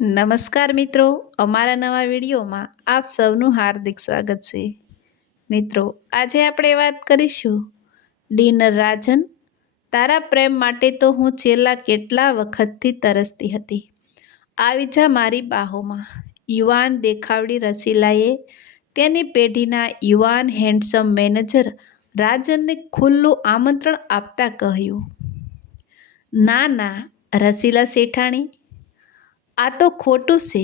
નમસ્કાર મિત્રો, અમારા નવા વિડીયોમાં આપ સૌનું હાર્દિક સ્વાગત છે. મિત્રો, આજે આપણે વાત કરીશું ડિનર રાજન, તારા પ્રેમ માટે તો હું છેલ્લા કેટલા વખતથી તરસતી હતી. આવી જા મારી બાહોમાં. યુવાન દેખાવડી રસીલાએ તેની પેઢીના યુવાન હેન્ડસમ મેનેજર રાજનને ખુલ્લું આમંત્રણ આપતા કહ્યું, ના ના રસીલા શેઠાણી, આ તો ખોટું છે,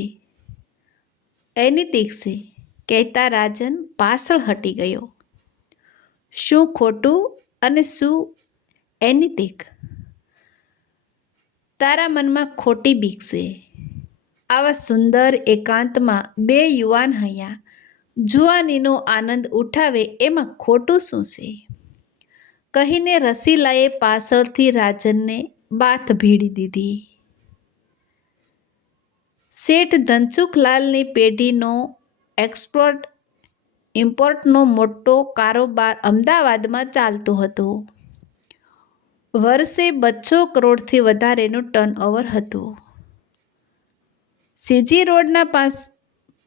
અનૈતિક છે, કહેતા રાજન પાછળ હટી ગયો. શું ખોટું અને શું અનૈતિક? તારા મનમાં ખોટી બીક છે. આવા સુંદર એકાંતમાં બે યુવાન હૈયા જુવાનીનો આનંદ ઉઠાવે એમાં ખોટું શું છે? કહીને રસીલાએ પાછળથી રાજનને બાથ ભીડી દીધી. શેઠ ધનસુખલાલની પેઢીનો એક્સપોર્ટ ઇમ્પોર્ટનો મોટો કારોબાર અમદાવાદમાં ચાલતો હતો. વર્ષે 200 કરોડથી વધારેનું ટર્નઓવર હતું. સીજી રોડના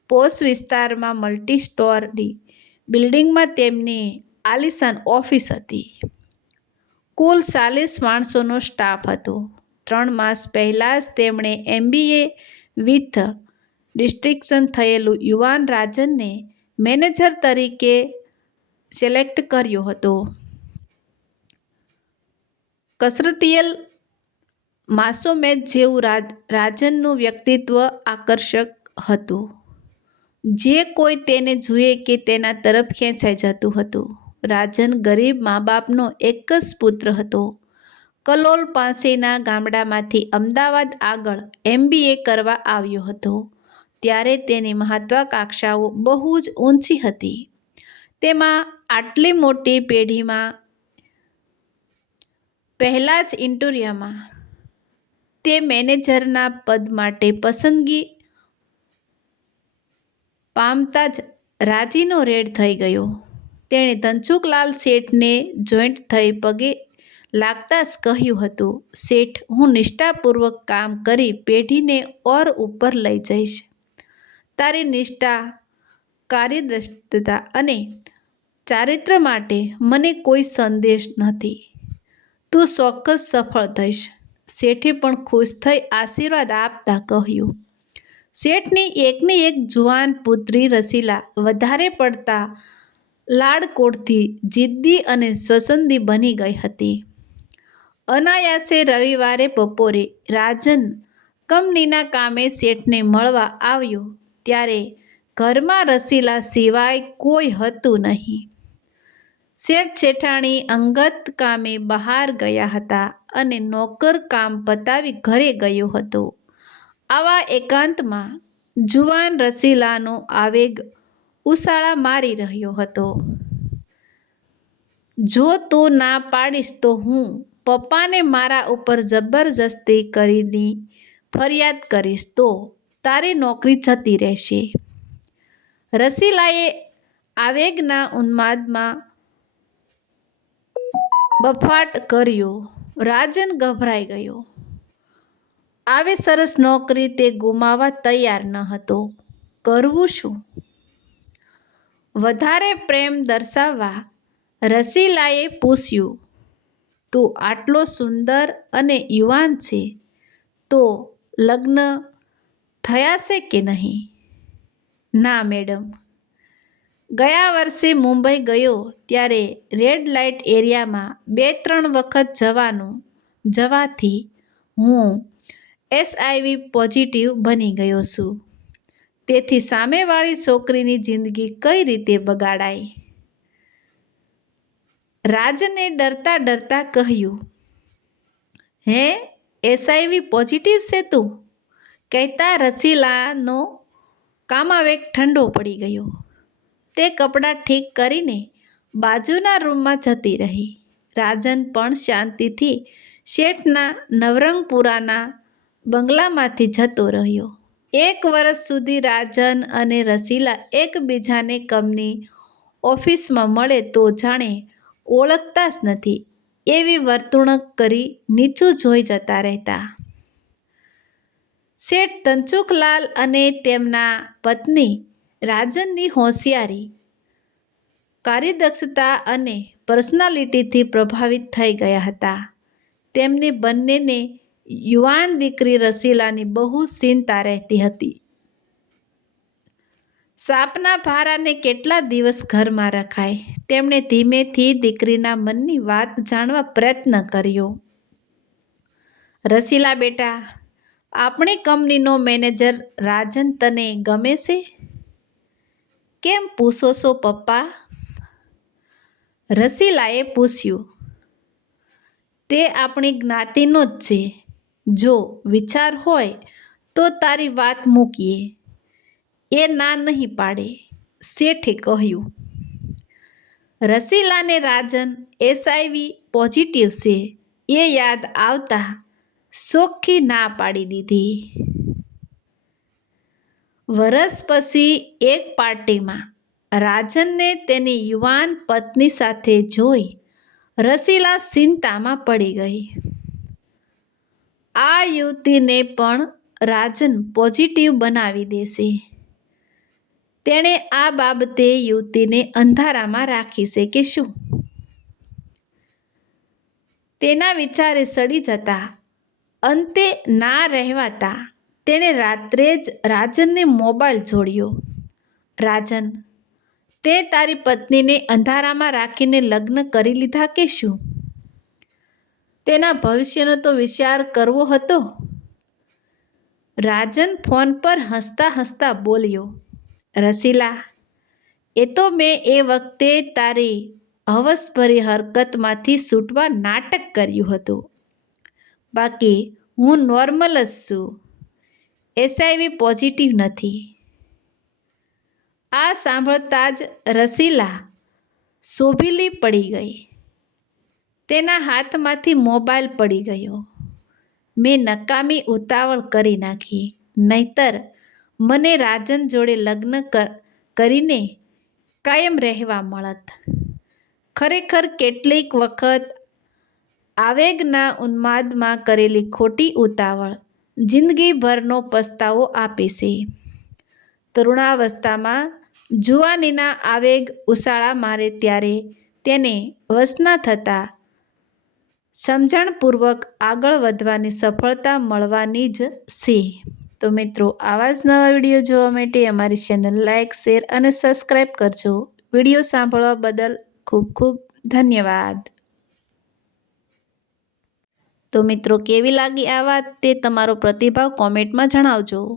પોશ વિસ્તારમાં મલ્ટી સ્ટોરી બિલ્ડિંગમાં તેમની આલીશાન ઓફિસ હતી. કુલ 40 માણસોનો સ્ટાફ હતો. 3 માસ પહેલાં જ તેમણે MBA વિથ ડિસ્ટિંક્શન થયેલું યુવાન રાજનને મેનેજર તરીકે સિલેક્ટ કર્યો હતો. કસરતિયલ માસોમેદ જેવું રાજનનું વ્યક્તિત્વ આકર્ષક હતું. જે કોઈ તેને જુએ કે તેના તરફ ખેંચાઈ જતું હતું. રાજન ગરીબ મા બાપનો એક જ પુત્ર હતો. કલોલ પાસેના ગામડામાંથી અમદાવાદ આગળ MBA કરવા આવ્યો હતો. ત્યારે તેની મહત્વાકાંક્ષાઓ બહુ જ ઊંચી હતી. તેમાં આટલી મોટી પેઢીમાં પહેલા જ ઇન્ટરવ્યૂમાં તે મેનેજરના પદ માટે પસંદગી પામતા જ રાજીનો રેડ થઈ ગયો. તેણે ધનસુખલાલ શેઠને જોઈન્ટ થઈ પગે લાગતા જ કહ્યું હતું, શેઠ, હું નિષ્ઠાપૂર્વક કામ કરી પેઢીને ઓર ઉપર લઈ જઈશ. તારી નિષ્ઠા, કાર્યદક્ષતા અને ચારિત્ર્ય માટે મને કોઈ સંદેહ નથી. તું ચોક્કસ સફળ થઈશ. શેઠે પણ ખુશ થઈ આશીર્વાદ આપતા કહ્યું. શેઠની એકની એક જુવાન પુત્રી રસીલા વધારે પડતા લાડકોડથી જિદ્દી અને સ્વસંદી બની ગઈ હતી. અનાયાસે રવિવારે બપોરે રાજન કંપનીના કામે શેઠને મળવા આવ્યો ત્યારે ઘરમાં રસીલા સિવાય કોઈ હતું નહીં. શેઠ શેઠાણી અંગત કામે બહાર ગયા હતા અને નોકર કામ પતાવી ઘરે ગયો હતો. આવા એકાંતમાં જુવાન રસીલાનો આવેગ ઉછાળા મારી રહ્યો હતો. જો તું ના પાડીશ તો હું પપ્પાને મારા ઉપર જબરજસ્તી કરીને ફરિયાદ કરીશ તો તારી નોકરી જતી રહેશે. રસીલાએ આવેગના ઉન્માદમાં બફાટ કર્યો. રાજન ગભરાઈ ગયો. આવી સરસ નોકરી તે ગુમાવવા તૈયાર ન હતો. કરવું શું? વધારે પ્રેમ દર્શાવવા રસીલાએ પૂછ્યું, તું આટલો સુંદર અને યુવાન છે તો લગ્ન થયા છે કે નહીં? ના મેડમ. ગયા વર્ષે મુંબઈ ગયો ત્યારે રેડ લાઇટ એરિયામાં 2-3 વખત જવાથી હું HIV પોઝિટિવ બની ગયો છું. તેથી સામેવાળી છોકરીની જિંદગી કઈ રીતે બગાડાય? રાજને ડરતા ડરતા કહ્યું, હે, HIV પોઝિટિવ છે તું? કહેતા રસીલાનો કામાવેગ ઠંડો પડી ગયો. તે કપડાં ઠીક કરીને બાજુના રૂમમાં જતી રહી. રાજન પણ શાંતિથી શેઠના નવરંગપુરાના બંગલામાંથી જતો રહ્યો. 1 વર્ષ સુધી રાજન અને રસીલા એકબીજાને કંપની ઓફિસમાં મળે તો જાણે ઓળખતા જ નથી એવી વર્તણૂક કરી નીચું જોઈ જતા રહેતા. શેઠ તનચુકલાલ અને તેમના પત્ની રાજનની હોશિયારી, કાર્યદક્ષતા અને પર્સનાલિટીથી પ્રભાવિત થઈ ગયા હતા. તેમની બંનેને યુવાન દીકરી રસીલાની બહુ ચિંતા રહેતી હતી. સાપના ભારાને કેટલા દિવસ ઘરમાં રખાય? તેમણે ધીમેથી દીકરીના મનની વાત જાણવા પ્રયત્ન કર્યો. રસીલા બેટા, આપણી કંપનીનો મેનેજર રાજન તને ગમે છે? કેમ પૂછો છો પપ્પા? રસીલાએ પૂછ્યું. તે આપણી જ્ઞાતિનો જ છે. જો વિચાર હોય તો તારી વાત મૂકીએ. એ ના નહીં પાડે, શેઠે કહ્યું. રસીલાને રાજન HIV પોઝિટિવ છે એ યાદ આવતા ચોખ્ખી ના પાડી દીધી. વરસ પછી એક પાર્ટીમાં રાજનને તેની યુવાન પત્ની સાથે જોઈ રસીલા ચિંતામાં પડી ગઈ. આ યુવતીને પણ રાજન પોઝિટિવ બનાવી દેશે. તેણે આ બાબતે યુવતીને અંધારામાં રાખી છે કે શું? તેના વિચારે સડી જતા અંતે ના રહેવાતા તેણે રાત્રે જ રાજનને મોબાઈલ જોડ્યો. રાજન, તે તારી પત્નીને અંધારામાં રાખીને લગ્ન કરી લીધા કે શું? તેના ભવિષ્યનો તો વિચાર કરવો હતો. રાજન ફોન પર હસતા હસતા બોલ્યો. રસીલા, એ તો મેં એ વખતે તારી હવસભરી હરકતમાંથી છૂટવા નાટક કર્યું હતું. બાકી હું નોર્મલ જ છું. HIV પોઝિટિવ નથી. આ સાંભળતા જ રસીલા શોભીલી પડી ગઈ. તેના હાથમાંથી મોબાઈલ પડી ગયો. મેં નકામી ઉતાવળ કરી નાખી, નહીંતર મને રાજન જોડે લગ્ન કરીને કાયમ રહેવા મળત. ખરેખર કેટલીક વખત આવેગના ઉન્માદમાં કરેલી ખોટી ઉતાવળ જિંદગીભરનો પસ્તાવો આપે છે. તરુણાવસ્થામાં જુવાનીના આવેગ ઉછાળા મારે ત્યારે તેને વશ ન થતાં સમજણપૂર્વક આગળ વધવાની સફળતા મળવાની જ છે. તો મિત્રો, આવા જ નવા વિડીયો જોવા માટે અમારી ચેનલ લાઇક, શેર અને સબસ્ક્રાઈબ કરજો. વિડીયો સાંભળવા બદલ ખૂબ ખૂબ ધન્યવાદ. તો મિત્રો, કેવી લાગી આ વાત તે તમારો પ્રતિભાવ કોમેન્ટમાં જણાવજો.